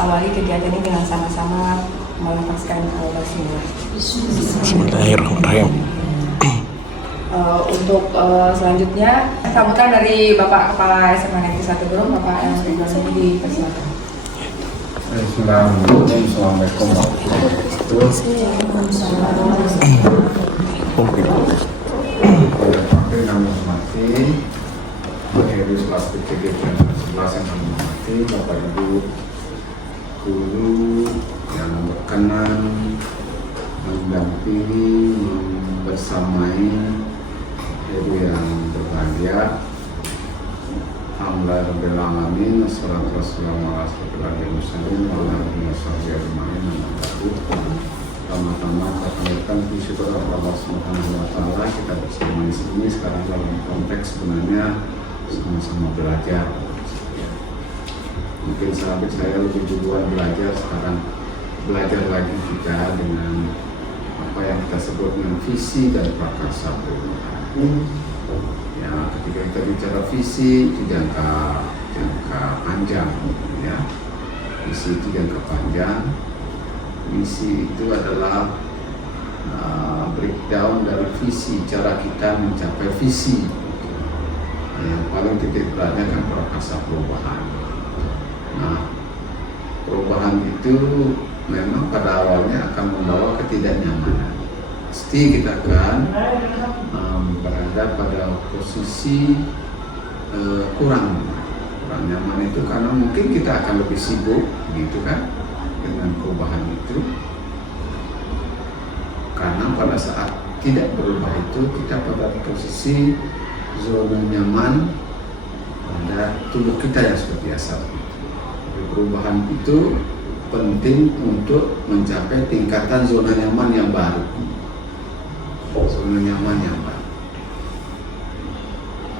awali kegiatan ini dengan sama-sama melafazkan bismillah. Bismillahirrahmanirrahim. Untuk selanjutnya sambutan dari Bapak Kepala SMA Negeri 1 Grum, Bapak Ridwan Budi, persilakan. Bismillahirrahmanirrahim. Assalamualaikum warahmatullahi wabarakatuh. Yang hormati Heru Selasi PTG 11 yang kami hormati Bapak Ibu guru yang berkenan mendampingi, bersamai Heru yang berbahagia. Alhamdulillahirabbil alamin, wassalatu wassalamu ala asyrofil mursalin wa ala alihi washabbihi ajmain. Pertama-tama kita panjatkan puji syukur kepada Allah Subhanahu wa taala, kita bersama di sini sekarang dalam konteks sebenarnya sama-sama belajar. Mungkin sahabat saya lebih duluan belajar, sekarang belajar lagi kita dengan apa yang kita sebut dengan visi dan prakarsa perubahan. Ya, ketika kita bicara visi itu jangka panjang, ya. Visi itu jangka panjang. Misi itu adalah breakdown dari visi, cara kita mencapai visi. Yang paling titik beratnya kan prakarsa perubahan. Nah, perubahan itu memang pada awalnya akan membawa ketidaknyamanan. Pasti kita akan berada pada posisi kurang nyaman itu karena mungkin kita akan lebih sibuk, gitu kan, dengan perubahan itu. Karena pada saat tidak berubah itu kita pada posisi zona nyaman pada tubuh kita yang seperti biasa. Perubahan itu penting untuk mencapai tingkatan zona nyaman yang baru. Zona nyaman yang baru.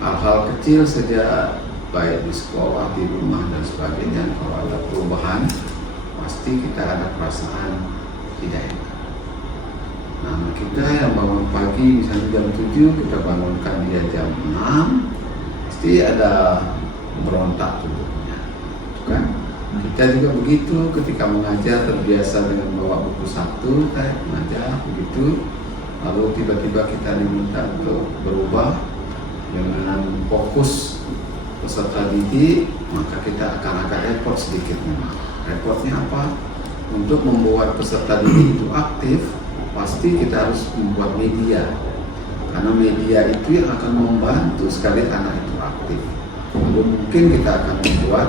Hal-hal kecil saja, baik di sekolah, di rumah dan sebagainya, kalau ada perubahan pasti kita ada perasaan tidak enak. Nah, kita yang bangun pagi misalnya jam 7, kita bangunkan dia jam 6, pasti ada berontak tubuhnya, kan? Kita juga begitu, ketika mengajar terbiasa dengan bawa buku satu, kayak mengajar begitu, lalu tiba-tiba kita diminta untuk berubah dengan fokus peserta didik, maka kita akan agak repot sedikit memang. Repotnya apa? Untuk membuat peserta didik itu aktif, pasti kita harus membuat media, karena media itu yang akan membantu sekali anak itu aktif. Lalu mungkin kita akan membuat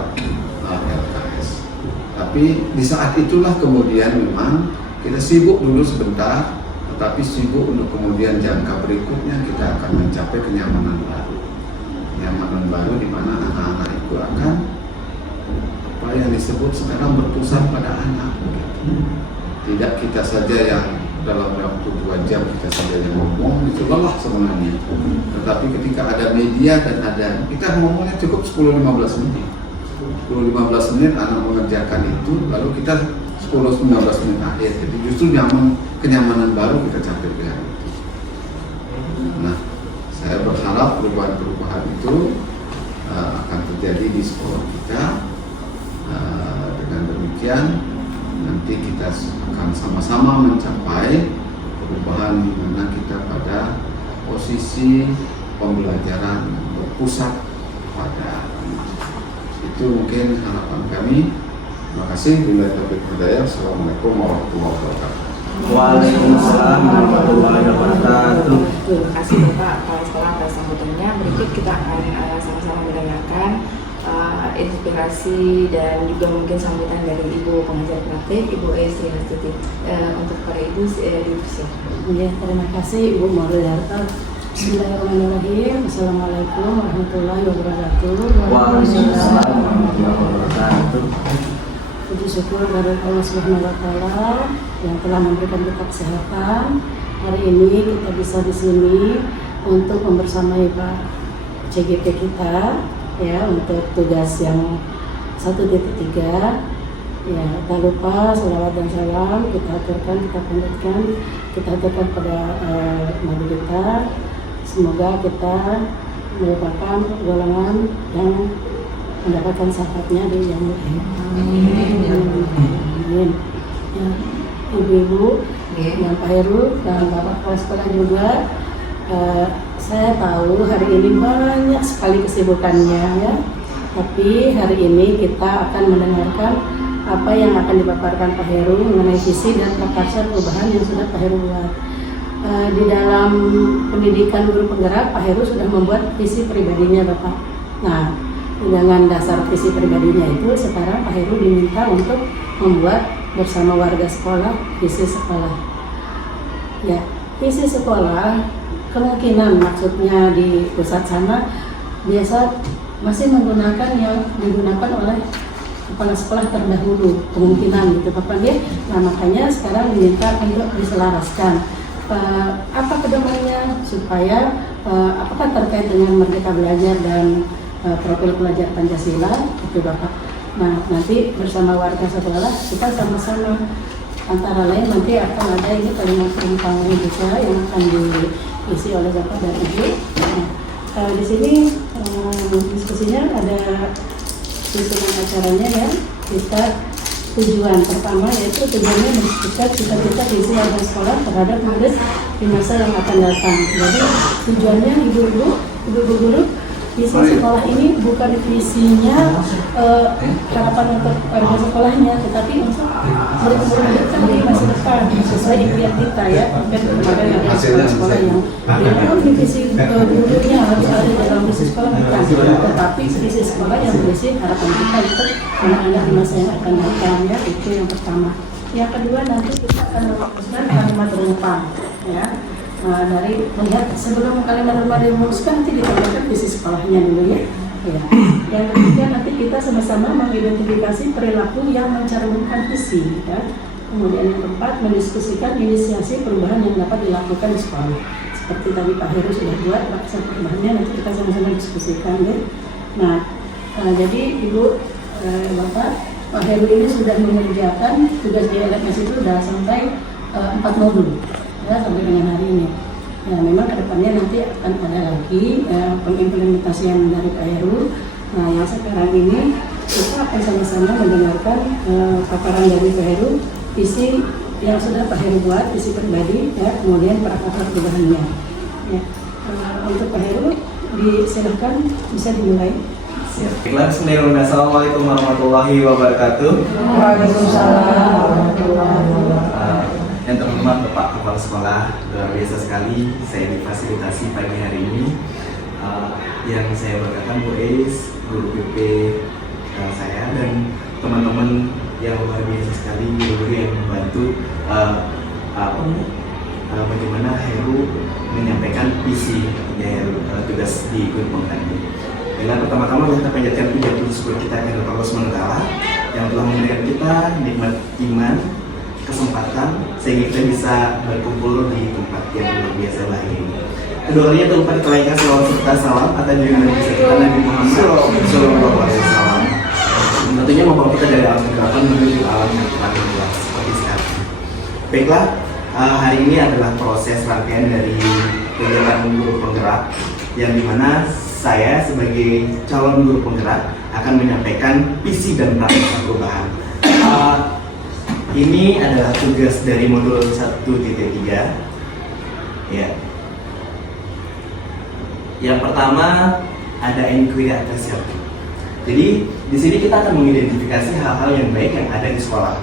LKS. Tapi di saat itulah kemudian memang kita sibuk dulu sebentar, tetapi sibuk untuk kemudian jangka berikutnya kita akan mencapai kenyamanan baru. Kenyamanan baru di mana anak-anak itu akan apa yang disebut sekarang berpusat pada anak. Tidak kita saja yang dalam waktu 2 jam kita saja yang ngomong, itu lelah sebenarnya. Tetapi ketika ada media dan ada, kita ngomongnya cukup 10-15 menit. 10-15 menit anak mengerjakan itu, lalu kita 10-15 menit akhir. Jadi justru kenyamanan baru kita capai dengan itu. Nah, saya berharap perubahan-perubahan itu akan terjadi di sekolah kita. Dengan demikian nanti kita akan sama-sama mencapai perubahan di mana kita pada posisi pembelajaran berpusat pada anak. Itu mungkin harapan kami. Terima kasih. Billahi taufiq wal hidayah. Assalamualaikum warahmatullahi wabarakatuh. Waalaikumsalam warahmatullahi wabarakatuh. Terima kasih Bapak Kepala Sekolah atas sambutannya. Berikut kita akan sama-sama mendengarkan inspirasi dan juga mungkin sambutan dari Ibu Pengajar Praktik, Ibu Sri Hastuti. Untuk para Ibu, dipersilakan. Ya, terima kasih Ibu Moderator. Bismillahirrahmanirrahim. Assalamualaikum warahmatullahi wabarakatuh. Waalaikumsalam warahmatullahi wabarakatuh. Puji syukur dari Allah Subhanahu wa taala yang telah memberikan kita kesehatan. Hari ini kita bisa di sini untuk membersamai Pak CGP kita, ya, untuk tugas yang 1.3. Ya, tak lupa salawat dan salam kita aturkan, kita panjatkan, kita aturkan pada Nabi kita. Semoga kita merupakan golongan yang mendapatkan syafaatnya di yang lain. Amin. kemarin. Ya, ibu-ibu, Iya. yang Pak Heru dan Bapak Kepala Sekolah juga, saya tahu hari ini banyak sekali kesibukannya ya. Tapi hari ini kita akan mendengarkan apa yang akan dipaparkan Pak Heru mengenai visi dan prakarsa perubahan yang sudah Pak Heru buat. Di dalam pendidikan guru penggerak, Pak Heru sudah membuat visi pribadinya Bapak. Nah, dengan dasar visi pribadinya itu, sekarang Pak Heru diminta untuk membuat bersama warga sekolah visi sekolah. Ya, visi sekolah kemungkinan maksudnya di pusat sana biasa masih menggunakan yang digunakan oleh kepala sekolah terdahulu, kemungkinan gitu Bapak ya. Nah, makanya sekarang diminta untuk diselaraskan apa pedomannya supaya apakah terkait dengan Merdeka Belajar dan profil pelajar Pancasila itu Bapak. Nah, nanti bersama warga sekolah kita sama-sama, antara lain nanti akan ada ini kalimat perumpamaan juga yang akan diisi oleh Bapak dan Ibu. Nah, di sini diskusinya ada susunan acaranya ya. Kita tujuan pertama yaitu tujuannya mendiskusikan cita-cita visi warga sekolah terhadap murid di masa yang akan datang. Jadi tujuannya ibu-ibu guru, visi sekolah ini bukan visinya harapan untuk warga sekolahnya, tetapi untuk murid-murid kita di masa depan sesuai impian kita ya. Mungkin kemarin ada sekolah yang di visi gurunya harus ada dalam visi sekolah bukan, tetapi visi sekolah yang berisi harapan kita untuk anak-anak di masa yang akan datang ya. Itu yang pertama. Yang kedua nanti kita akan merumuskan kalimat rumpang ya. Dari melihat sebelum kalimat dirumuskan nanti ditambahkan visi sekolahnya dulu ya. Ya. Yang ketiga nanti kita sama-sama mengidentifikasi perilaku yang mencerminkan visi ya. Kemudian yang keempat mendiskusikan inisiasi perubahan yang dapat dilakukan di sekolah. Seperti tadi Pak Heru sudah buat paksa perubahannya, nanti kita sama-sama diskusikan ya. Nah, jadi Ibu Bapak, Pak Heru ini sudah mengerjakan tugas di LMS itu sudah sampai 4 modul. Ya, sampai dengan hari ini. Nah, memang kedepannya nanti akan ada lagi pengimplementasian dari Pak Heru. Nah, yang sekarang ini kita akan sama-sama mendengarkan paparan dari Pak Heru, visi yang sudah Pak Heru buat, visi pribadi, ya, kemudian prakarsa perubahannya. Ya, untuk Pak Heru, disilahkan bisa dimulai. Baiklah, bismillahirrahmanirrahim. Assalamualaikum warahmatullahi wabarakatuh. Waalaikumsalam warahmatullahi wabarakatuh. Yang terhormat Bapak Kepala Sekolah, luar biasa sekali saya difasilitasi pagi hari ini. Yang saya berkatakan Bu Eis, guru PP saya dan teman-teman yang luar biasa sekali, guru yang membantu bagaimana Heru menyampaikan visi tugas di guru penggerak. Dengan pertama-tama kita panjatkan puja puji syukur kita kepada Allah SWT yang telah memberikan kita nikmat iman, kesempatan sehingga kita bisa berkumpul di tempat yang luar biasa bahagia ini. Kedua kalinya terlupa dikelainkan selawat serta salam atas junjungan besar kita Nabi Muhammad SAW. Tentunya membawa kita dari alam kegelapan menuju alam yang terang seperti sekarang. Baiklah, hari ini adalah proses rangkaian dari kegiatan guru penggerak yang dimana saya sebagai calon guru penggerak akan menyampaikan visi dan prakarsa perubahan. Ini adalah tugas dari modul 1.3 ya. Yang pertama ada inquiry appreciative. Jadi di sini kita akan mengidentifikasi hal-hal yang baik yang ada di sekolah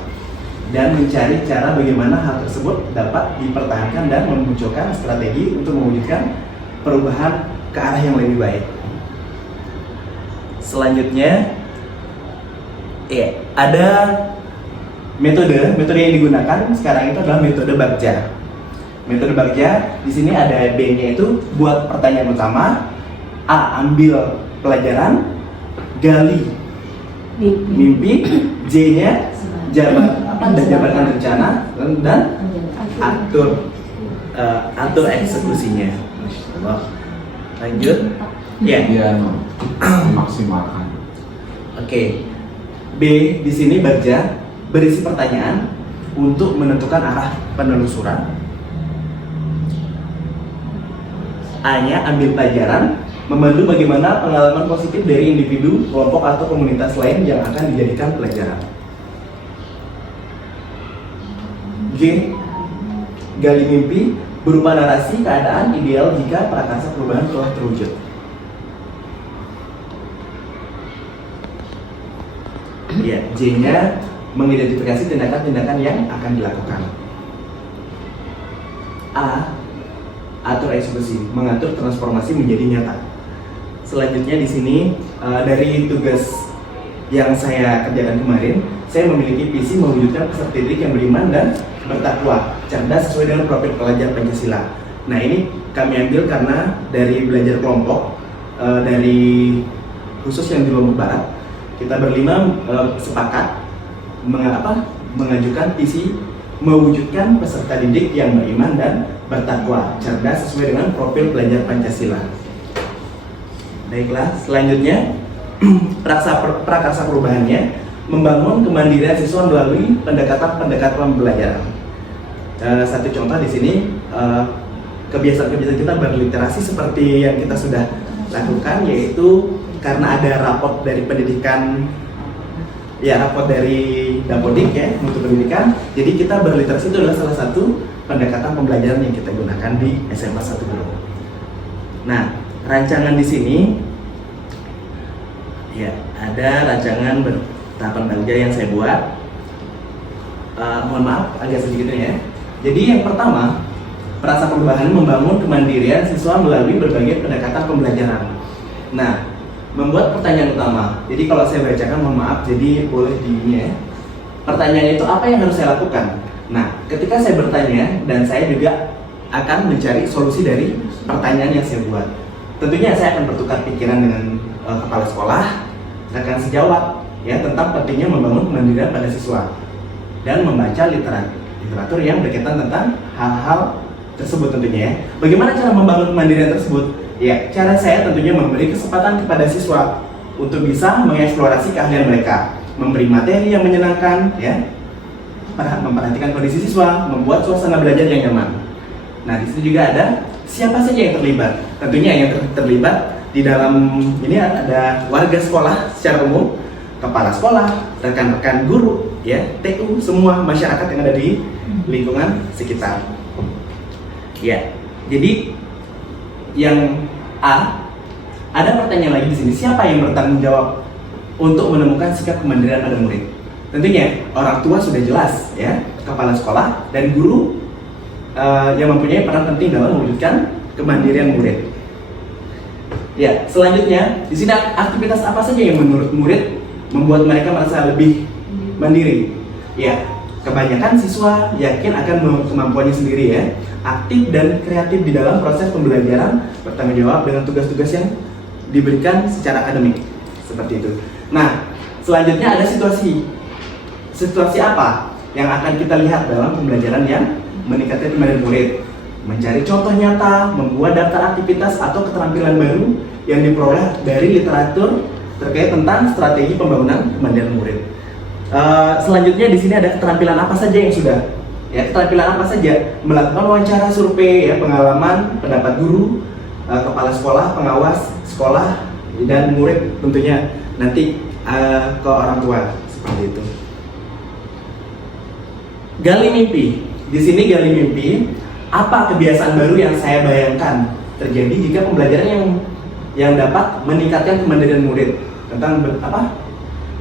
dan mencari cara bagaimana hal tersebut dapat dipertahankan dan memunculkan strategi untuk mewujudkan perubahan ke arah yang lebih baik. Selanjutnya ya, ada metode yang digunakan sekarang itu adalah metode Bagja. Metode Bagja di sini ada B-nya itu buat pertanyaan utama, A ambil pelajaran, gali mimpi, J-nya jabarkan rencana dan atur eksekusinya. Lanjut. Ya. Maksimalkan. Oke. B di sini Bagja berisi pertanyaan untuk menentukan arah penelusuran. A-nya ambil pelajaran, membantu bagaimana pengalaman positif dari individu, kelompok atau komunitas lain yang akan dijadikan pelajaran. G. Gali mimpi berupa narasi keadaan ideal jika prakarsa perubahan telah terwujud. Ya, J-nya mengidentifikasi tindakan-tindakan yang akan dilakukan. A. Atur eksekusi, mengatur transformasi menjadi nyata. Selanjutnya di sini dari tugas yang saya kerjakan kemarin, saya memiliki visi mewujudkan peserta didik yang beriman dan bertakwa, cerdas sesuai dengan profil pelajar Pancasila. Nah, ini kami ambil karena dari belajar kelompok dari khusus yang di Lombok Barat, kita berlima sepakat mengajukan visi mewujudkan peserta didik yang beriman dan bertakwa, cerdas sesuai dengan profil pelajar Pancasila. Baiklah, selanjutnya prakarsa perubahannya membangun kemandirian siswa melalui pendekatan pembelajaran. Satu contoh di sini kebiasaan-kebiasaan kita berliterasi seperti yang kita sudah lakukan, yaitu karena ada raport dari pendidikan, raport dari Dapodik ya, mutu pendidikan. Jadi kita berliterasi itu adalah salah satu pendekatan pembelajaran yang kita gunakan di SMA 1 Guru. Nah, rancangan di sini ya ada rancangan bertahapan belanja yang saya buat. Mohon maaf agak sedikit ya. Jadi yang pertama, perasa perubahan membangun kemandirian siswa melalui berbagai pendekatan pembelajaran. Nah, membuat pertanyaan utama. Jadi kalau saya bacakan, mohon maaf, jadi boleh di ini ya. Pertanyaan itu apa yang harus saya lakukan? Nah, ketika saya bertanya dan saya juga akan mencari solusi dari pertanyaan yang saya buat. Tentunya saya akan bertukar pikiran dengan kepala sekolah, akan sejawab ya tentang pentingnya membangun kemandirian pada siswa dan membaca literatur yang berkaitan tentang hal-hal tersebut tentunya ya. Bagaimana cara membangun kemandirian tersebut? Ya, cara saya tentunya memberi kesempatan kepada siswa untuk bisa mengeksplorasi keahlian mereka, memberi materi yang menyenangkan ya, memperhatikan kondisi siswa, membuat suasana belajar yang nyaman. Nah, di situ juga ada siapa saja yang terlibat. Tentunya yang terlibat di dalam ini ada warga sekolah secara umum, kepala sekolah, rekan-rekan guru, ya, TU, semua masyarakat yang ada di lingkungan sekitar. Ya, jadi yang A, ada pertanyaan lagi di sini. Siapa yang bertanggung jawab untuk menemukan sikap kemandirian pada murid? Tentunya orang tua sudah jelas, ya, kepala sekolah dan guru yang mempunyai peran penting dalam mewujudkan kemandirian murid. Ya, selanjutnya di sini aktivitas apa saja yang menurut murid membuat mereka merasa lebih mandiri? Ya, kebanyakan siswa yakin akan kemampuannya sendiri ya, aktif dan kreatif di dalam proses pembelajaran, bertanggung jawab dengan tugas-tugas yang diberikan secara akademik seperti itu. Nah, selanjutnya ada situasi apa yang akan kita lihat dalam pembelajaran yang meningkatkan kemandirian murid? Mencari contoh nyata, membuat daftar aktivitas atau keterampilan baru yang diperoleh dari literatur terkait tentang strategi pembangunan kemandirian murid. Selanjutnya di sini ada keterampilan apa saja yang sudah, ya, keterampilan apa saja? Melakukan wawancara, survei, ya, pengalaman, pendapat guru, kepala sekolah, pengawas sekolah, dan murid tentunya nanti ke orang tua seperti itu. Gali mimpi. Di sini gali mimpi. Apa kebiasaan baru yang saya bayangkan terjadi jika pembelajaran yang dapat meningkatkan kemandirian murid tentang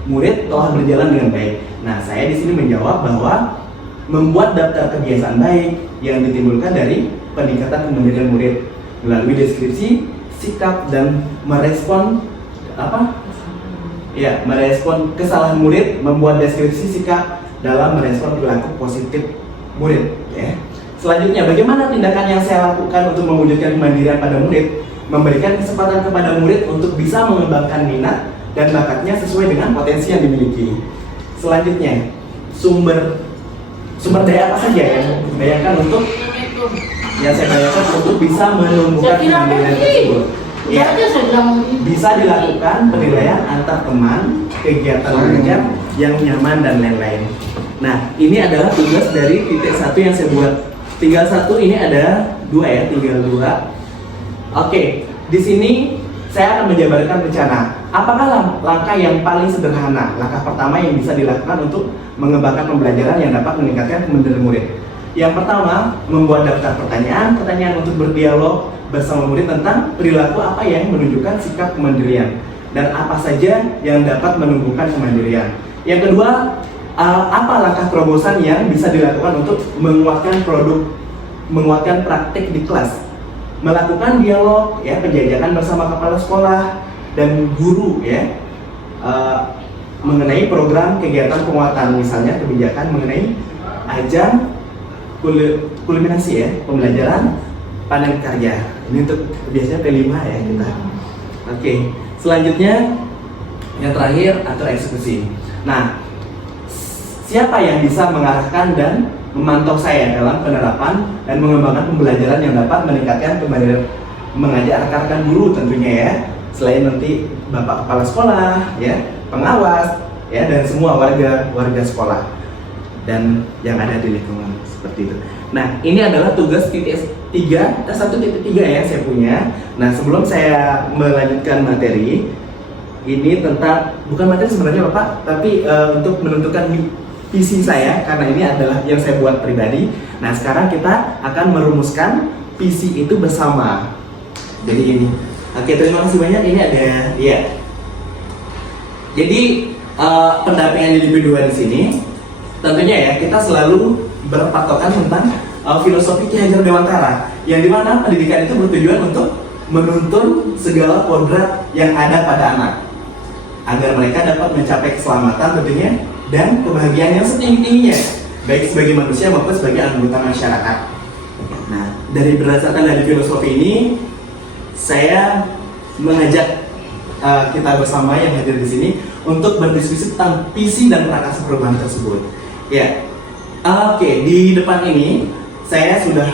murid telah berjalan dengan baik. Nah, saya di sini menjawab bahwa membuat daftar kebiasaan baik yang ditimbulkan dari peningkatan kemandirian murid melalui deskripsi, sikap, dan merespon merespon kesalahan murid, membuat deskripsi sikap dalam merespon perilaku positif murid. Ya. Selanjutnya, bagaimana tindakan yang saya lakukan untuk mewujudkan kemandirian pada murid? Memberikan kesempatan kepada murid untuk bisa mengembangkan minat dan bakatnya sesuai dengan potensi yang dimiliki. Selanjutnya, sumber daya apa saja yang saya bayangkan untuk bisa menumbuhkan kemandirian tersebut? Ya, bisa dilakukan penilaian antar teman, kegiatan belajar yang nyaman dan lain-lain. Nah, ini adalah tugas dari titik 1 yang saya buat. Tinggal 1, ini ada 2 ya, tinggal 2. Oke, di sini saya akan menjabarkan rencana. Apakah langkah yang paling sederhana, langkah pertama yang bisa dilakukan untuk mengembangkan pembelajaran yang dapat meningkatkan kemandirian murid? Yang pertama, membuat daftar pertanyaan untuk berdialog bersama murid tentang perilaku apa yang menunjukkan sikap kemandirian dan apa saja yang dapat menumbuhkan kemandirian. Yang kedua, apa langkah terobosan yang bisa dilakukan untuk menguatkan praktik di kelas, melakukan dialog, ya, penjajakan bersama kepala sekolah dan guru, ya, mengenai program kegiatan penguatan, misalnya kebijakan mengenai ajang kulminasi, ya, pembelajaran panen karya. Ini untuk biasanya P5 ya kita. Oke, selanjutnya yang terakhir atur eksekusi. Nah, siapa yang bisa mengarahkan dan memantau saya dalam penerapan dan mengembangkan pembelajaran yang dapat meningkatkan kemandirian mengajar rekan-rekan guru tentunya, ya, selain nanti bapak kepala sekolah, ya, pengawas, ya, dan semua warga sekolah dan yang ada di lingkungan seperti itu. Nah, ini adalah tugas 1.3 ya saya punya. Nah, sebelum saya melanjutkan materi ini tentang, bukan materi sebenarnya Bapak, tapi untuk menentukan visi saya, karena ini adalah yang saya buat pribadi. Nah, sekarang kita akan merumuskan visi itu bersama. Jadi ini. Oke, terima kasih banyak. Ini ada, ya. Jadi pendampingan di LIP2 di sini, tentunya ya kita selalu berpatokan tentang filosofi Ki Hajar Dewantara, yang dimana pendidikan itu bertujuan untuk menuntun segala kodrat yang ada pada anak, agar mereka dapat mencapai keselamatan tentunya dan kebahagiaan yang setinggi-tingginya, baik sebagai manusia maupun sebagai anggota masyarakat. Nah, berdasarkan dari filosofi ini, saya mengajak kita bersama yang hadir di sini untuk berdiskusi tentang visi dan prakarsa perubahan tersebut. Ya, oke, di depan ini saya sudah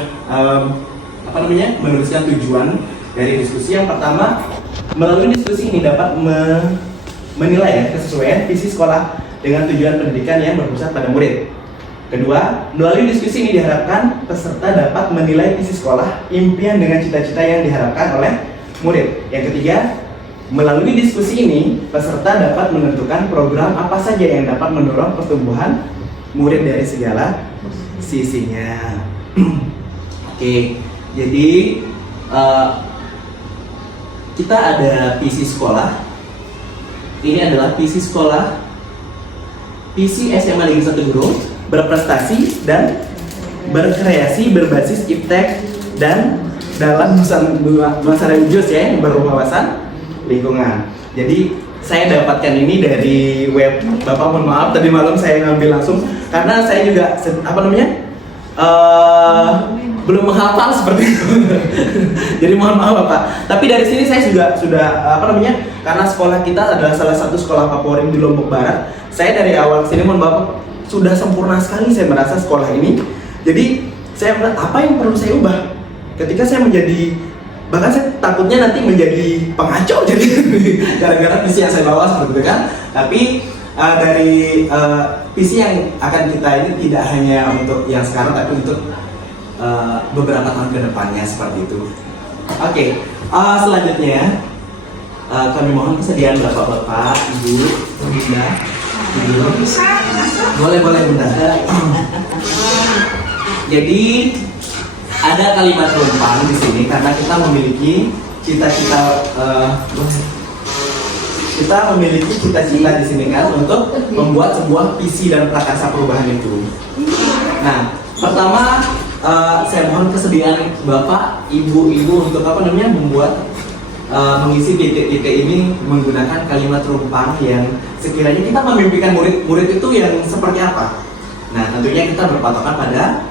menuliskan tujuan dari diskusi. Yang pertama, melalui diskusi ini dapat menilai, ya, kesesuaian visi sekolah dengan tujuan pendidikan yang berpusat pada murid. Kedua, melalui diskusi ini diharapkan peserta dapat menilai visi sekolah, impian dengan cita-cita yang diharapkan oleh murid. Yang ketiga, melalui diskusi ini peserta dapat menentukan program apa saja yang dapat mendorong pertumbuhan murid dari segala sisinya. Oke, jadi kita ada visi sekolah. Ini adalah visi sekolah, visi SMA Negeri 1 Guru, berprestasi dan berkreasi berbasis iptek dan dalam nusa religius, ya, yang berwawasan lingkungan. Jadi saya dapatkan ini dari web Bapak, mohon maaf tadi malam saya ngambil langsung karena saya juga belum menghafal seperti itu. Jadi mohon maaf Bapak. Tapi dari sini saya sudah karena sekolah kita adalah salah satu sekolah favorit di Lombok Barat. Saya dari awal sini mohon Bapak sudah sempurna sekali saya merasa sekolah ini. Jadi saya apa yang perlu saya ubah ketika saya menjadi, bahkan saya takutnya nanti menjadi pengacau jadi gara-gara visi yang saya bawa seperti itu kan. Tapi dari visi yang akan kita ini tidak hanya untuk yang sekarang tapi untuk beberapa tahun ke depannya seperti itu. Oke, selanjutnya kami mohon kesediaan bapak-bapak, ibu, bunda, boleh bunda. Jadi ada kalimat rumpang di sini karena kita memiliki cita-cita di sini kan untuk membuat sebuah visi dan prakarsa perubahan itu. Nah, pertama saya mohon kesediaan Bapak, Ibu untuk membuat mengisi titik-titik ini menggunakan kalimat rumpang yang sekiranya kita memimpikan murid itu yang seperti apa. Nah, tentunya kita berpatokan pada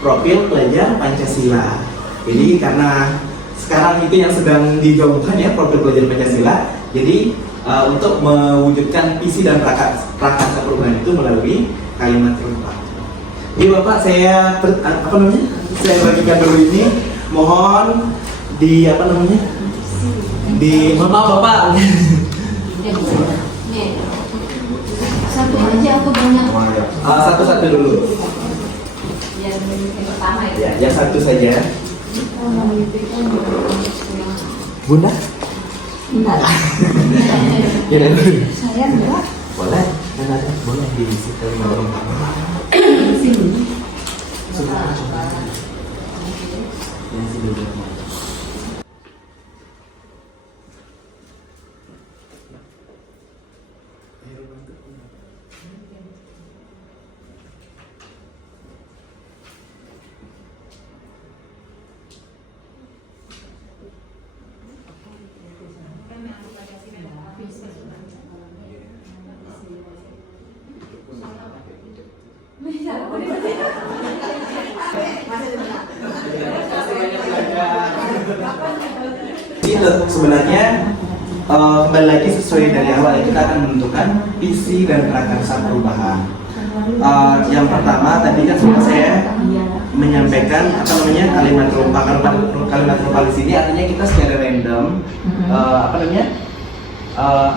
profil pelajar Pancasila. Jadi karena sekarang itu yang sedang digaungkan, ya, profil pelajar Pancasila. Jadi untuk mewujudkan visi dan prakarsa perubahan itu melalui kalimat rumpang. Jadi Bapak saya bagikan dulu ini. Mohon mohon maaf Bapak. Satu aja atau banyak? Satu-satu dulu. Yang pertama Ya, yang satu saja. Bunda? Enggak lah. Ya dan Saya enggak. boleh, boleh diisi kalimat lengkap. Di sini. Coba. Yang sini dulu. Itu sebenarnya kembali lagi sesuai dari awal kita akan menentukan visi dan prakarsa perubahan. Yang pertama tadi kan sudah saya menyampaikan apa namanya kalimat terlupa di sini artinya kita secara random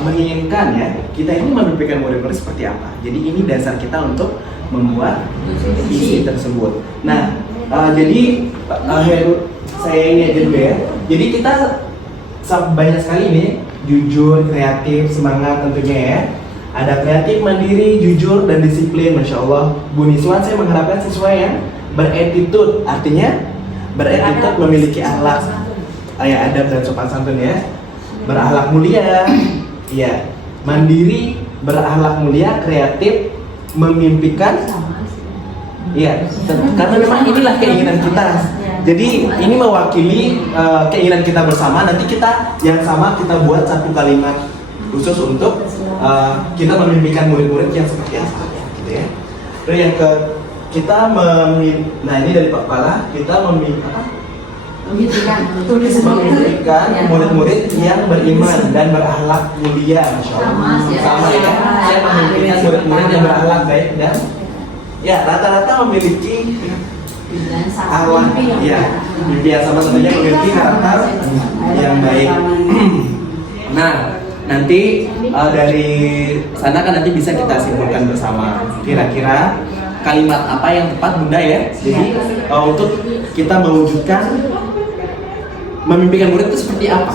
menginginkan ya kita ini memimpikan murid-murid seperti apa. Jadi ini dasar kita untuk membuat visi tersebut. Nah jadi saya ini aja dulu ya. Jadi kita banyak sekali nih jujur, kreatif, semangat tentunya ya. Ada kreatif, mandiri, jujur, dan disiplin. Masya Allah, Bu Niswan saya mengharapkan siswa yang beretitude. Artinya beretitude memiliki akhlak, adab dan sopan santun ya. Berakhlak mulia, ya. Mandiri, berakhlak mulia, kreatif, memimpikan. Iya, karena memang inilah keinginan kita. Jadi ini mewakili keinginan kita bersama. Nanti kita yang sama kita buat satu kalimat khusus untuk kita memimpikan murid-murid yang seperti apa, gitu ya. Terus yang nah ini dari Pak Kepala kita memimpikan murid-murid yang beriman dan berakhlak mulia, Masya Allah. Sama ya, saya memimpikan murid-murid yang berakhlak baik dan ya rata-rata memiliki akhlak ya biasa tentunya memiliki karakter yang baik. Nah nanti dari sana kan nanti bisa kita simpulkan bersama kira-kira kalimat apa yang tepat Bunda ya. Jadi untuk kita mewujudkan memimpikan murid itu seperti apa?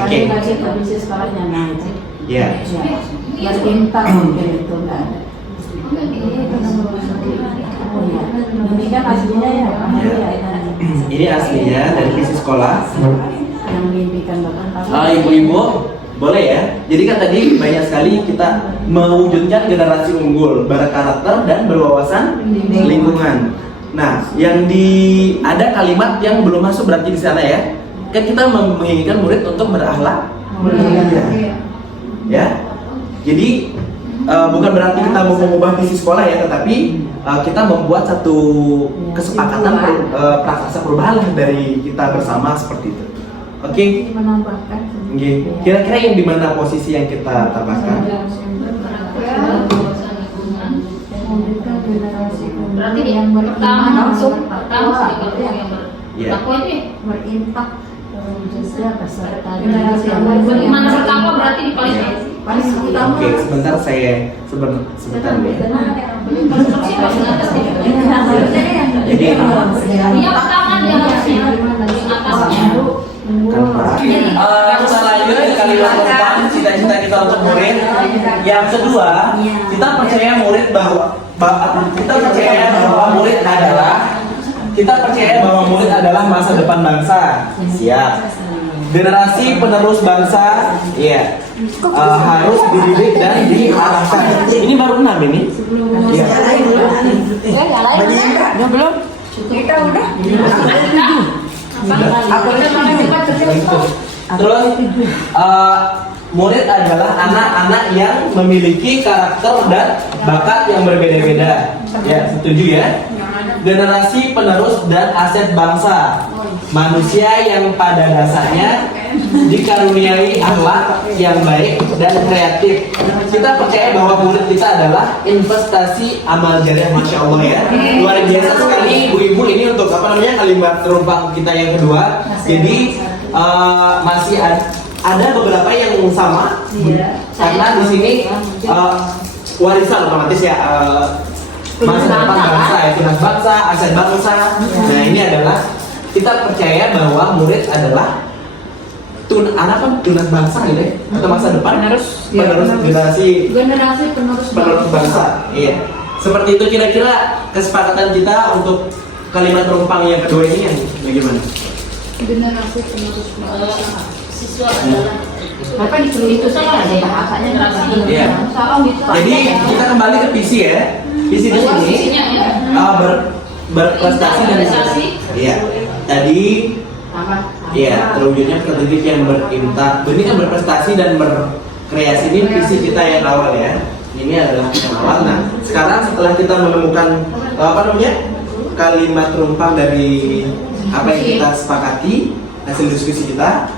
Oke. Kondisi sekolahnya nanti. Ya. Berintang mungkin itu enggak ada. Ini kan aslinya ya, Ini aslinya dari visi sekolah. yang mimpikan Bapak. Ibu-ibu boleh ya. Jadi kan tadi banyak sekali kita mewujudkan generasi unggul, berkarakter dan berwawasan lingkungan. Nah, ada kalimat yang belum masuk berarti di sana ya. Kan kita menginginkan murid untuk berakhlak mulia. Ya. Jadi bukan berarti kita mau mengubah visi sekolah ya, tetapi kita membuat satu kesepakatan prakarsa perubahan dari kita bersama seperti itu. Oke. Menambahkan. Kira-kira yang di mana posisi yang kita tambahkan? Memberikan generasi Berarti yang beriman langsung bertakwa Ya. Takwa ini berinfak Khususnya peserta generasi yang beriman bertakwa berarti di paling paling utama. Oke, sebentar sebentar ya. Jadi dia pertama dia harusnya atasnya. kita lanjut ke kalimat keempat, cita-cita kita untuk murid. Yang kedua, kita percaya murid bahwa murid adalah masa depan bangsa. Siap. Generasi penerus bangsa, ya harus dididik dan diarahkan. Ini baru 6 ini. Iya. Belum. Kita udah. Terus murid adalah anak-anak yang memiliki karakter dan bakat yang berbeda-beda. Ya, setuju ya? Generasi penerus dan aset bangsa. Manusia yang pada dasarnya dikaruniai akhlak yang baik dan kreatif. Kita percaya bahwa murid kita adalah investasi amal jariah, Masya Allah ya. Luar biasa sekali ibu-ibu ini untuk kalimat terumpah kita yang kedua. Jadi masih ada beberapa yang sama karena di sini warisan otomatis ya. Masa depan bangsa, tunas bangsa, aset bangsa. Nah ini adalah kita percaya bahwa murid adalah anak kan tunas bangsa gitu ya, atau masa depan penerus generasi penerus bangsa. Iya. Seperti itu kira-kira kesepakatan kita untuk kalimat rumpang yang kedua ini yang bagaimana? Generasi penerus bangsa. Siswa adalah Apa itu salah ada bahasanya Iya. Jadi kita kembali ke visi ya. Visi di sini visinya ya. berprestasi dan iya. Tadi iya, terwujudnya terdidik yang ini kan berprestasi dan berkreasi, ini visi kita yang awal ya. Ini adalah yang awal. Nah, sekarang setelah kita menemukan kalimat rumpang dari apa yang kita sepakati hasil diskusi kita,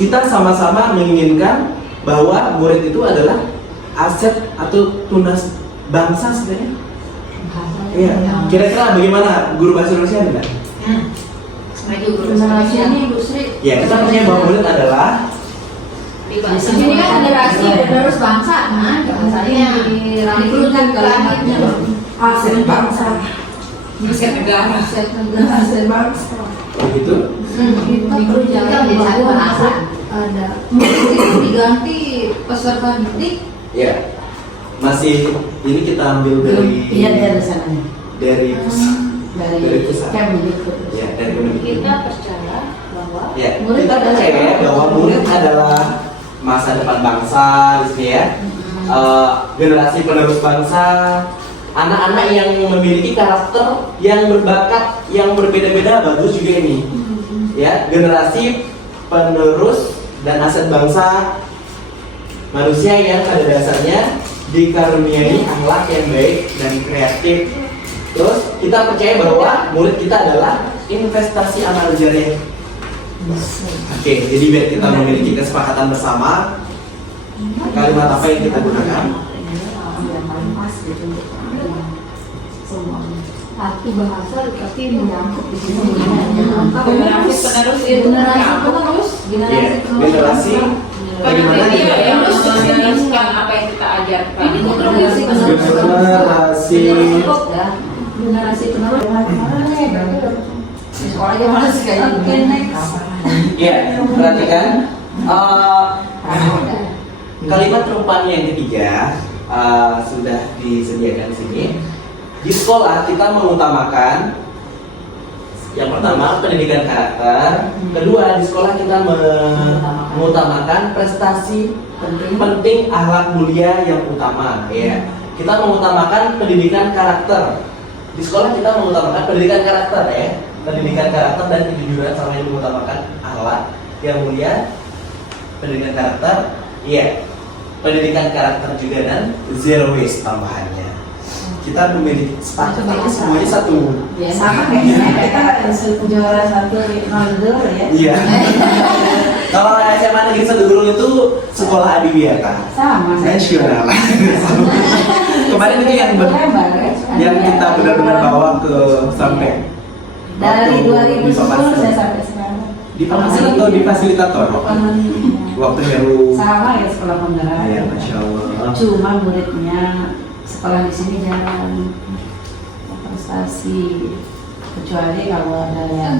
kita sama-sama menginginkan bahwa murid itu adalah aset atau tunas bangsa sebenarnya. Iya. Kira-kira bagaimana guru bahasa Indonesia enggak? Generasi ini Bu Sri. Ya, kita percaya bahwa murid adalah Ini kan generasi penerus bangsa, nah bahasanya dirangkulkan kalimatnya Aset bangsa. aset negara, Aset bangsa. begitu. Kita berjalan bahwa ada itu diganti peserta didik. Ya. Masih ini kita ambil dari Iya dari sananya. dari Dari pusat. Kemdikbud. Ya, dari Kemdikbud. Kita percaya bahwa Ya, murid kita adalah percaya bahwa murid adalah masa depan bangsa di sini ya. Generasi penerus bangsa, anak-anak yang memiliki karakter yang berbakat yang berbeda-beda, bagus juga ini. Ya, generasi penerus dan aset bangsa, manusia yang pada dasarnya dikaruniai akhlak yang baik dan kreatif. Terus kita percaya bahwa murid kita adalah investasi amal jariah. Oke, jadi biar kita memiliki kesepakatan bersama, kalimat apa yang kita gunakan? satu bahasa tapi menyangkut di sini. Generasi penerus itu Iya, generasi bagaimana Iya, yang kita harus meneruskan apa yang kita ajarkan. Ini generasi generasi generasi penerus. Sekolah aja malas kayaknya. ya, perhatikan kalimat rumpang yang ketiga sudah disediakan di sini. Di sekolah kita mengutamakan yang pertama pendidikan karakter, kedua di sekolah kita mengutamakan prestasi penting akhlak mulia yang utama ya. Kita mengutamakan pendidikan karakter. Di sekolah kita mengutamakan pendidikan karakter ya. Pendidikan karakter dan kejujuran sama yang mengutamakan akhlak yang mulia. Pendidikan karakter, iya. Pendidikan karakter juga dan zero waste tambahannya. Kita memilih sepakat ini semuanya satu. Ya sama kayaknya kita juara 1 ya. Iya. Kalau SMA Negeri 1 Gurung itu sekolah adiwiyata. Sama. Nasional. Kemarin itu yang kita benar-benar bawa ke sampai dari waktu 2010 di Pemasaran. saya sampai sekarang. Di Pemasaran atau di fasilitator? Waktu Heru. Sama ya sekolah penggerak. Ya, Masya Allah. Cuma muridnya sekolah di sini jarang prestasi, kecuali kalau ada yang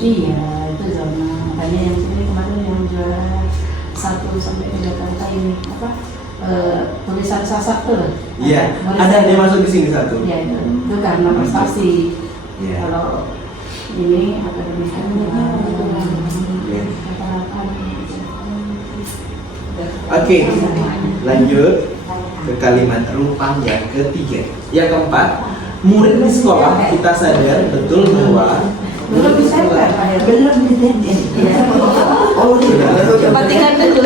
iya itu zona. Makanya yang sini kemarin yang juara 1 sampai 3 kali ini apa tulisan sasak tuh. Iya, ada yang masuk di sini satu. Iya itu karena prestasi. Iya. Kalau ini akademiknya Iya. Oke, lanjut ke kalimat rumpang yang ketiga. Yang keempat, murid di sekolah kita sadar betul bahwa belum bisa belum oh sudah. Perhatikan dulu.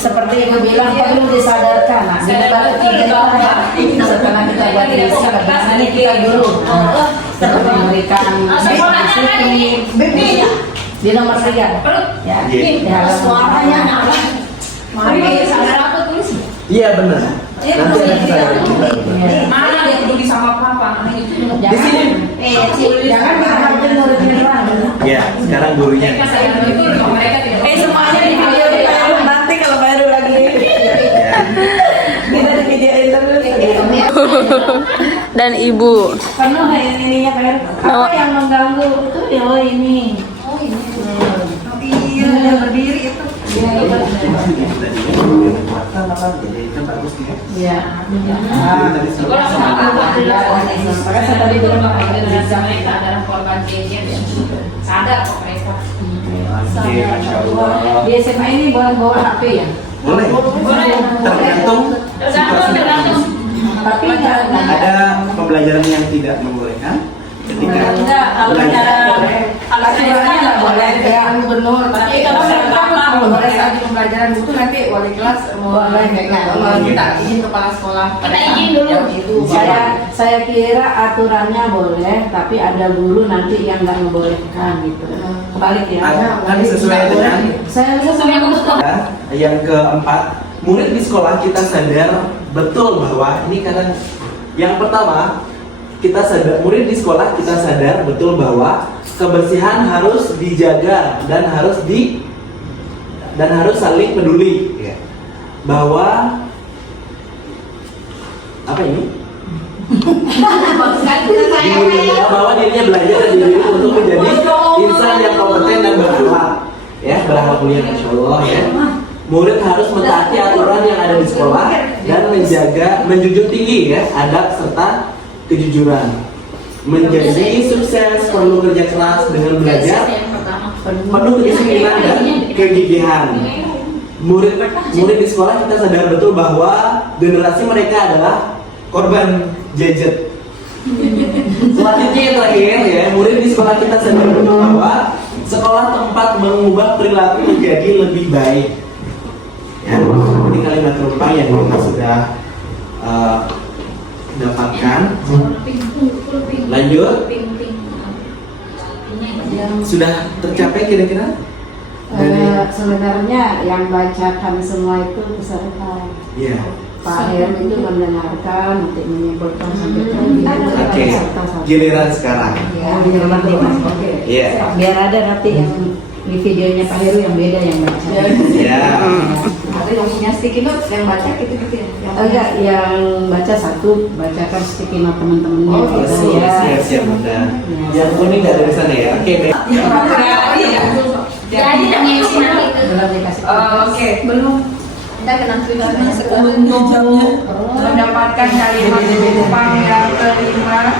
Seperti ibu bilang perlu disadarkan. Nah, baru 3 setelah kita buat riset, bagaimana kita guru memberikan disiplin di nomor 3 ya. Di halaman Suaranya Mari sadar aku tulis. Iya benar. Nanti ada kesadaran kita. Mana yang peduli sama papa? Di sini. Jangan mengharapkan muridnya doang. Ya, sekarang gurunya. Mereka tidak. Semuanya di video nanti kalau baru lagi. Ya. Kita di video itu. dan Ibu. Penuh ya ininya Pak Heru. Apa yang mengganggu itu ya ini. Oh iya, udah berdiri itu. Jadi kan bagus nih. Iya. Tadi Kalau Makanya saya tadi bilang mereka adalah korban kejadian ya. Sadar kok mereka. Oke, Masya Allah. di SMA ini boleh bawa HP ya? Boleh. Tergantung situasi. Tapi enggak Ada pembelajaran yang tidak membolehkan ketika enggak kalau cara aturannya enggak boleh ya gubernur. Tapi kalau saya boleh saat di pembelajaran butuh nanti wali kelas Boleh. minta izin kepala sekolah. Kita izin dulu. Yang itu saya kira aturannya boleh, tapi ada guru nanti yang nggak membolehkan gitu. Kebalik ya. kan sesuai dengan Saya Sesuai kebutuhan. yang keempat, murid di sekolah kita sadar betul bahwa ini kadang yang pertama kita sadar, murid di sekolah kita sadar betul bahwa kebersihan harus dijaga dan harus saling peduli. Bahwa apa ini? Bahwa dirinya belajar dan diri untuk menjadi insan yang kompeten dan berakhlak, ya, berakhlak mulia, Masya Allah, ya. Murid harus mentaati aturan yang ada di sekolah dan menjunjung tinggi ya adab serta kejujuran. Menjadi sukses perlu kerja keras dengan belajar penuh kedisiplinan dan kegigihan. Murid di sekolah kita sadar betul bahwa generasi mereka adalah korban gadget. Selanjutnya yang terakhir ya, murid di sekolah kita sadar betul bahwa sekolah tempat mengubah perilaku menjadi lebih baik. Ya, ini kalimat rumpang yang kita sudah dapatkan. Lanjut. Sudah tercapai kira-kira? sebenarnya yang bacakan semua itu peserta. Iya. Pak Heru itu mendengarkan untuk menyimpulkan sampai ke Oke. Giliran sekarang. Iya. Biar ada nanti yang di videonya Pak Heru yang beda yang baca. Iya. Atau yang punya sticky notes yang baca gitu-gitu ya. Enggak, yang baca satu bacakan sticky note teman-temannya Oh, gitu ya. siap Bunda. Yang kuning nggak dari sana ya? Oke. baik. Jadi yang MC nanti itu. Belum dikasih. Oke, belum. Kita kenal Twitternya Untuk mendapatkan kalimat penumpang yang kelima,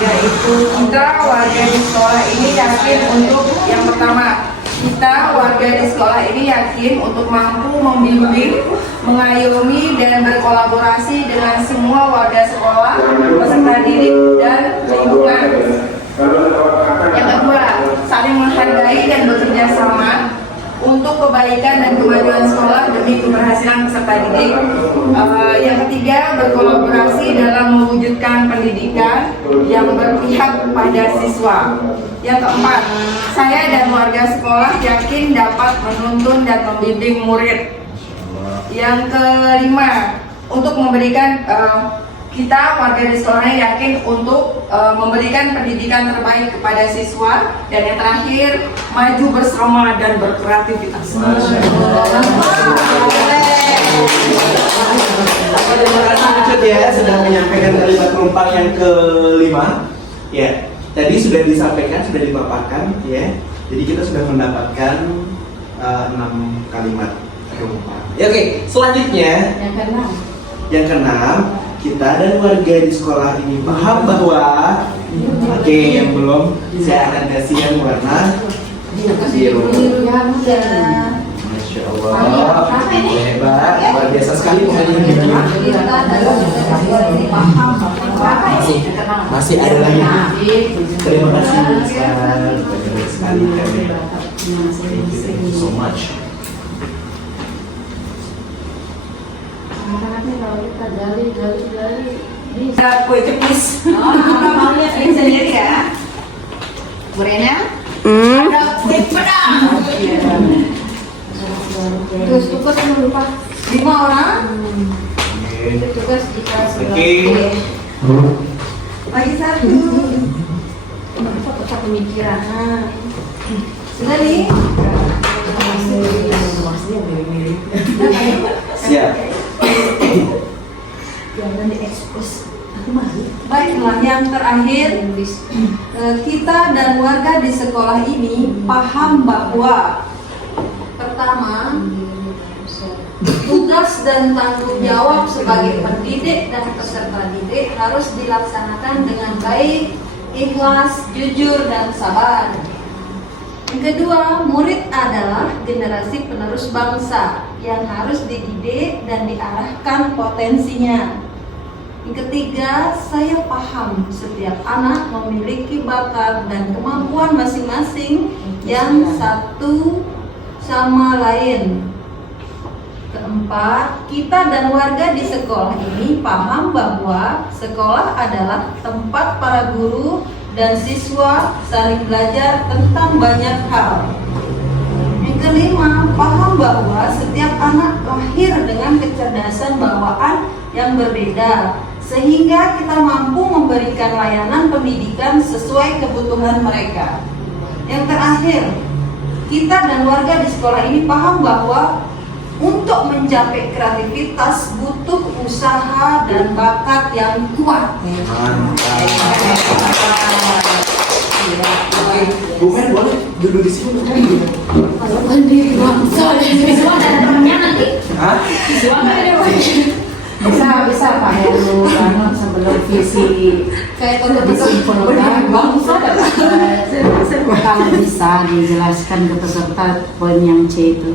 yaitu kita warga di sekolah ini yakin untuk yang pertama, kita warga di sekolah ini yakin untuk mampu membimbing, mengayomi dan berkolaborasi dengan semua warga sekolah, peserta didik dan lingkungan. Yang kedua, saling menghargai dan bekerja sama untuk kebaikan dan kemajuan sekolah demi keberhasilan peserta didik. Yang ketiga, berkolaborasi dalam mewujudkan pendidikan yang berpihak pada siswa. Yang keempat, saya dan warga sekolah yakin dapat menuntun dan membimbing murid. Yang kelima, untuk memberikan kita warga di sekolahnya yakin untuk memberikan pendidikan terbaik kepada siswa. Dan yang terakhir, maju bersama dan berkreativitas. Terima kasih Ucut ya sudah menyampaikan kalimat penumpang yang kelima. Ya, tadi sudah disampaikan, sudah dipaparkan ya. Jadi kita sudah mendapatkan 6 kalimat penumpang. Ya, oke, selanjutnya yang keenam, kita dan warga di sekolah ini paham bahwa yang belum saya akan kasih yang warna biru. Masya Allah, hebat, luar biasa sekali pokoknya biru. Masih ada lagi. Terima kasih besar, banyak sekali kami. Thank you so much. Anak-anaknya kalau kita gali Ada kue cepis. Apa maunya sendiri ya? Bu Rena? Ada kue pedang. Terus tugas dulu Pak. 5 orang. Tugas jika sudah. Lagi satu. Tetap pemikiran. Sudah nih. Siap. Jangan diekspos. Baiklah, yang terakhir, kita dan warga di sekolah ini paham bahwa pertama, tugas dan tanggung jawab sebagai pendidik dan peserta didik harus dilaksanakan dengan baik, ikhlas, jujur, dan sabar. Yang kedua, murid adalah generasi penerus bangsa yang harus dididik dan diarahkan potensinya. Yang ketiga, saya paham setiap anak memiliki bakat dan kemampuan masing-masing yang satu sama lain. Keempat, kita dan warga di sekolah ini paham bahwa sekolah adalah tempat para guru dan siswa saling belajar tentang banyak hal. Yang kelima, paham bahwa setiap anak lahir dengan kecerdasan bawaan yang berbeda, sehingga kita mampu memberikan layanan pendidikan sesuai kebutuhan mereka. Yang terakhir, kita dan warga di sekolah ini paham bahwa untuk mencapai kreativitas butuh usaha dan bakat yang kuat. Bu Men boleh duduk di sini. Siswa ada temennya nanti. Hah? Siswa nggak ada Bisa Pak Heru sebelum visi disimpulkan kalau bisa dijelaskan ke peserta poin yang C itu,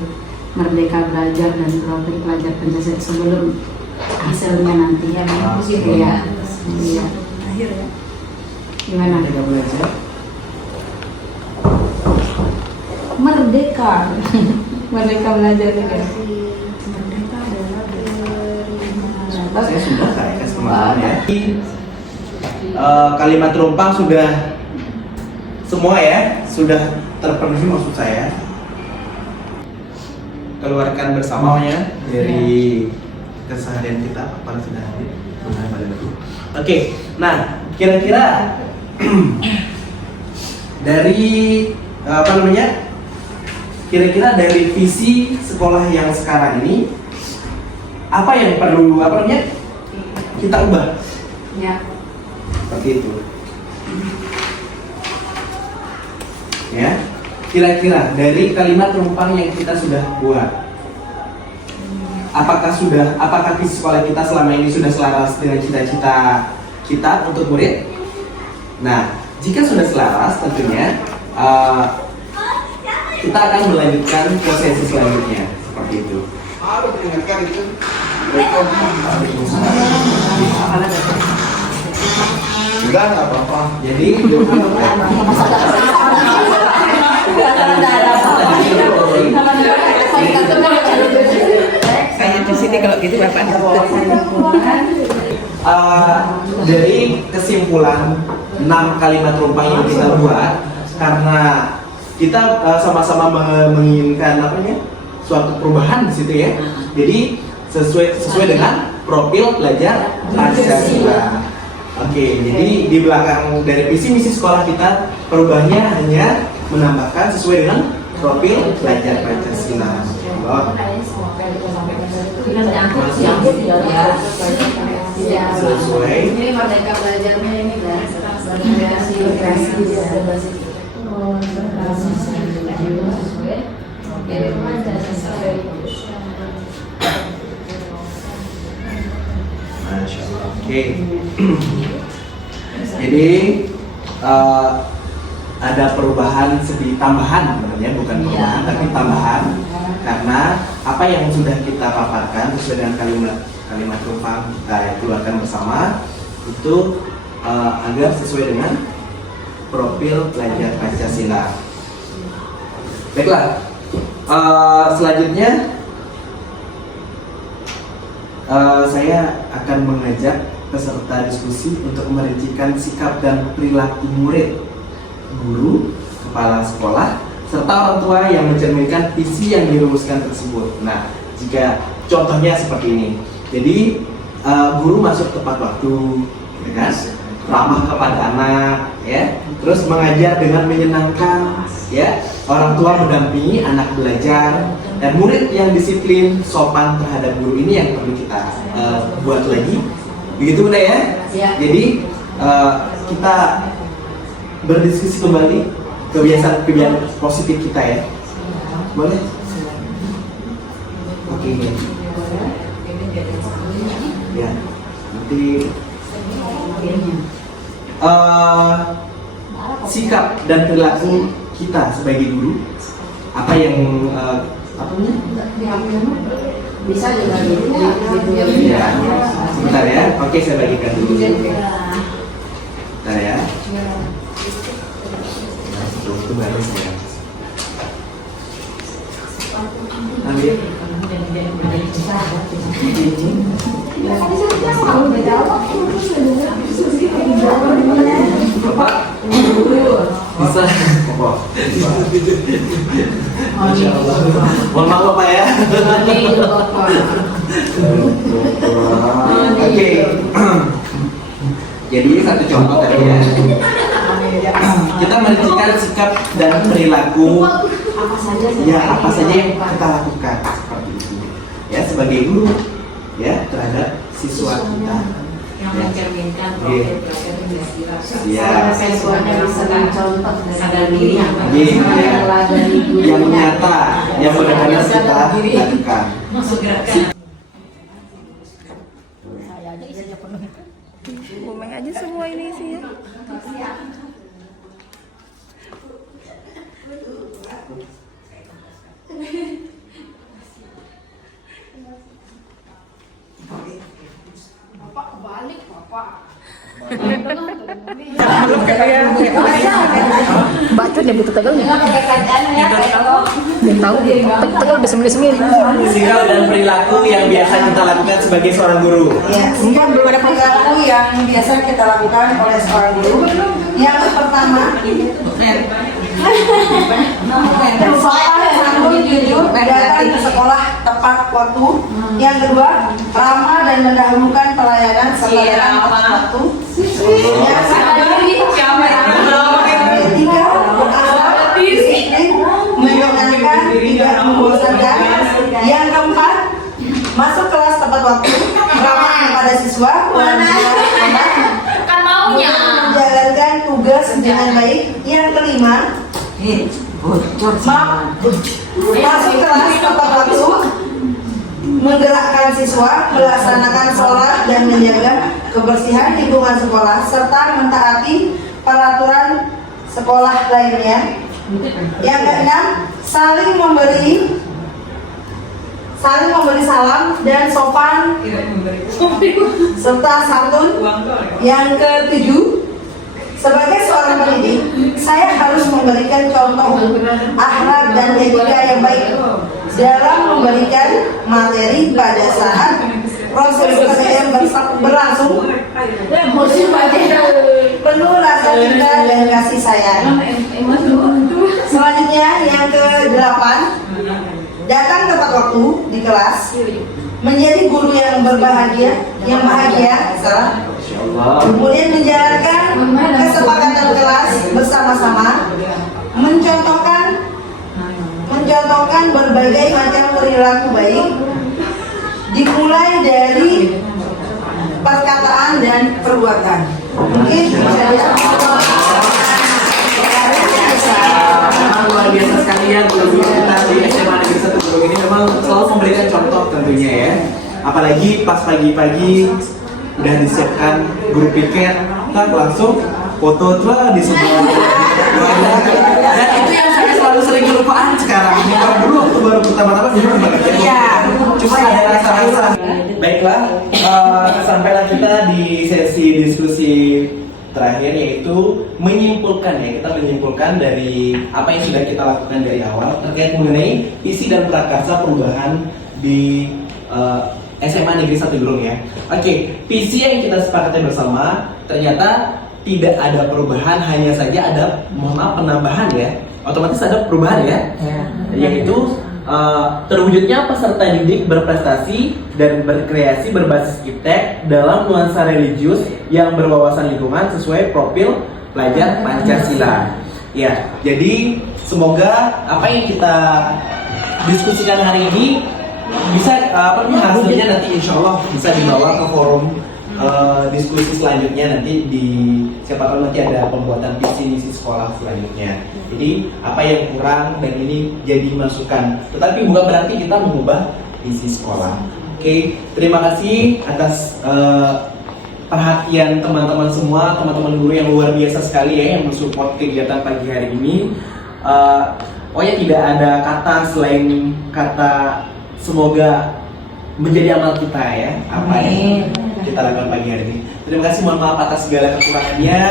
merdeka belajar dan profil pelajar Pancasila sebelum hasilnya nanti ya. Iya. Gimana? Merdeka belajar. Merdeka. Merdeka belajar juga. Saya sudah kasih kemarin ya. Kalimat rumpang sudah semua ya, sudah terpenuhi maksud saya. Keluarkan bersamanya dari keseharian kita, apa sudah hadir? Oke, nah kira-kira dari apa namanya? Kira-kira dari visi sekolah yang sekarang ini apa yang perlu kita ubah? Ya. Seperti itu. Ya. Kira-kira dari kalimat rumpang yang kita sudah buat, apakah visi sekolah kita selama ini sudah selaras dengan cita-cita kita untuk murid? Nah, jika sudah selaras tentunya kita akan melanjutkan ke sesi selanjutnya seperti itu. Harus diingatkan itu. Sudah nggak apa-apa. Jadi Saya di sini kalau gitu Bapak. Dari kesimpulan 6 kalimat rumpang yang kita buat, karena kita sama-sama menginginkan suatu perubahan di situ ya. Jadi sesuai dengan profil pelajar Pancasila. Oke, jadi di belakang dari visi misi sekolah kita perubahannya hanya menambahkan sesuai dengan profil pelajar Pancasila. Sesuai. Ini merdeka belajarnya ini kan Masya Allah. Oke. Jadi ada perubahan tambahan sebenarnya, bukan perubahan tapi tambahan, karena apa yang sudah kita paparkan sesuai dengan kalimat rumpang kita keluarkan bersama itu agar sesuai dengan profil pelajar Pancasila. Baiklah, selanjutnya saya akan mengajak peserta diskusi untuk merincikan sikap dan perilaku murid, guru, kepala sekolah, serta orang tua yang mencerminkan visi yang dirumuskan tersebut. Nah, jika contohnya seperti ini, jadi guru masuk tepat waktu, ya kan? Ramah kepada anak, ya, terus mengajar dengan menyenangkan, ya, orang tua mendampingi anak belajar, dan murid yang disiplin, sopan terhadap guru ini yang perlu kita buat lagi Begitu Bunda ya? Ya. Jadi kita berdiskusi kembali kebiasaan positif kita ya. Boleh? Oke. Ya. Nanti sikap dan perilaku kita sebagai guru, apa yang apa namanya? Bisa juga gitu Ya, sebentar ya. Oke, saya bagikan dulu. Sebentar ya. Nah, itu baru saya. Ambil. Bapak, bisa. Masya Allah. Mohon maaf Bapak ya. Oke. Jadi satu contoh tadi ya. Kita menunjukkan sikap dan perilaku apa saja yang kita lakukan seperti itu ya sebagai guru ya terhadap siswa kita yang mencerminkan profil pelajar ya siswanya bisa mencontoh sadar diri yang nyata yang benar-benar kita lakukan. masuk gerakan. Bumeng aja semua ini isinya. Baca deh butuh tegal nih. Dia tahu tegal bisa semil. Sikap dan perilaku yang biasa kita lakukan sebagai seorang guru. Ya, sikap belum ada perilaku yang biasa kita lakukan oleh seorang guru. Yang pertama, sopan, santun, jujur, datang ke sekolah tepat waktu. Yang kedua, ramah dan mendahulukan pelayanan serta datang tepat waktu. Yang ketiga, berakhlak, disiplin, menyenangkan, tidak membosankan. Yang keempat, masuk kelas tepat waktu, ramah kepada siswa, menjalankan tugas dengan baik. Yang kelima, masuk kelas tepat waktu, menggerakkan siswa, melaksanakan sholat dan menjaga kebersihan lingkungan sekolah serta mentaati peraturan sekolah lainnya. Yang keenam, saling memberi salam dan sopan serta santun. Yang ketujuh, sebagai seorang pendidik, saya harus memberikan contoh akhlak dan etika yang baik dalam memberikan materi pada saat proses PTM berlangsung. Penuh rasa cinta dan kasih sayang. Selanjutnya yang ke-8, datang tepat waktu di kelas, menjadi guru yang bahagia, kemudian menjalankan kesepakatan kelas bersama-sama, mencontohkan berbagai macam perilaku baik, dimulai dari perkataan dan perbuatan. Mungkin Luar biasa sekali ya guru-guru kita di SMA Negeri 1 Guru ini memang selalu memberikan contoh tentunya ya. Apalagi pas pagi-pagi udah disiapkan guru piket, kan langsung foto tuh di sebelah. Dan itu yang saya selalu sering kelupaan sekarang. Kalau dulu waktu baru pertama-tama dulu cuma ada rasa-rasa. Baiklah, sampailah kita di sesi diskusi terakhir, yaitu menyimpulkan ya, kita menyimpulkan dari apa yang sudah kita lakukan dari awal terkait mengenai visi dan prakarsa perubahan di SMA Negeri 1 Gerung ya. Oke, visi yang kita sepakati bersama ternyata tidak ada perubahan, hanya saja ada penambahan ya. Otomatis ada perubahan ya. Yaitu terwujudnya peserta didik berprestasi dan berkreasi berbasis iptek dalam nuansa religius yang berwawasan lingkungan sesuai profil pelajar Pancasila. Ya, jadi semoga apa yang kita diskusikan hari ini bisa hasilnya nanti insya Allah bisa dibawa ke forum diskusi selanjutnya nanti di siapa tahu nanti ada pembuatan visi misi sekolah selanjutnya. Jadi apa yang kurang dan ini jadi masukan. Tetapi bukan berarti kita mengubah visi sekolah. Oke, terima kasih atas perhatian teman-teman semua, teman-teman guru yang luar biasa sekali ya yang mensupport kegiatan pagi hari ini. Pokoknya tidak ada kata selain kata semoga menjadi amal kita ya apa yang kita lakukan pagi hari ini. Terima kasih, mohon maaf atas segala kekurangannya.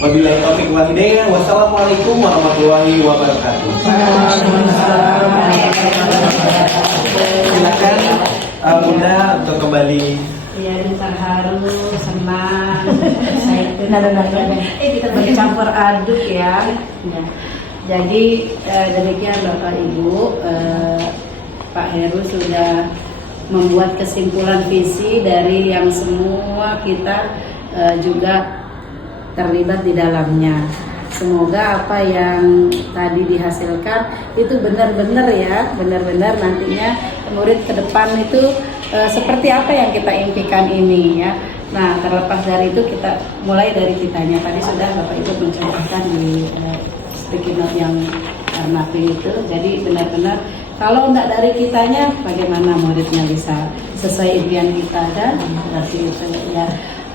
Wabillahi taufiq wal hidayah. Wassalamualaikum warahmatullahi wabarakatuh. Silakan Bunda untuk kembali. Ya, terharu, senang. Saya itu kita bercampur aduk ya. Jadi demikian Bapak Ibu, Pak Heru sudah membuat kesimpulan visi dari yang semua kita juga terlibat di dalamnya. Semoga apa yang tadi dihasilkan itu benar-benar ya, benar-benar nantinya murid ke depan itu seperti apa yang kita impikan ini ya. Nah, terlepas dari itu kita mulai dari kitanya. Tadi sudah Bapak Ibu mencontohkan di sticky note yang Arnafi itu. Jadi benar-benar kalau enggak dari kitanya, bagaimana muridnya bisa sesuai impian kita dan berarti itu ya.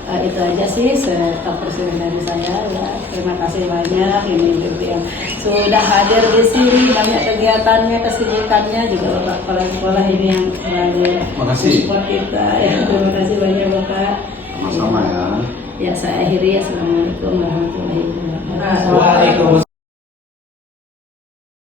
Itu aja sih persiapan dari saya ya. Terima kasih banyak ini yang sudah hadir di sini, banyak kegiatannya, kesibukannya juga Bapak kepala sekolah ini yang selalu support kita ya. Terima kasih banyak Bapak. Sama-sama ya. Ya, saya akhiri. Assalamualaikum warahmatullahi wabarakatuh. Waalaikumsalam.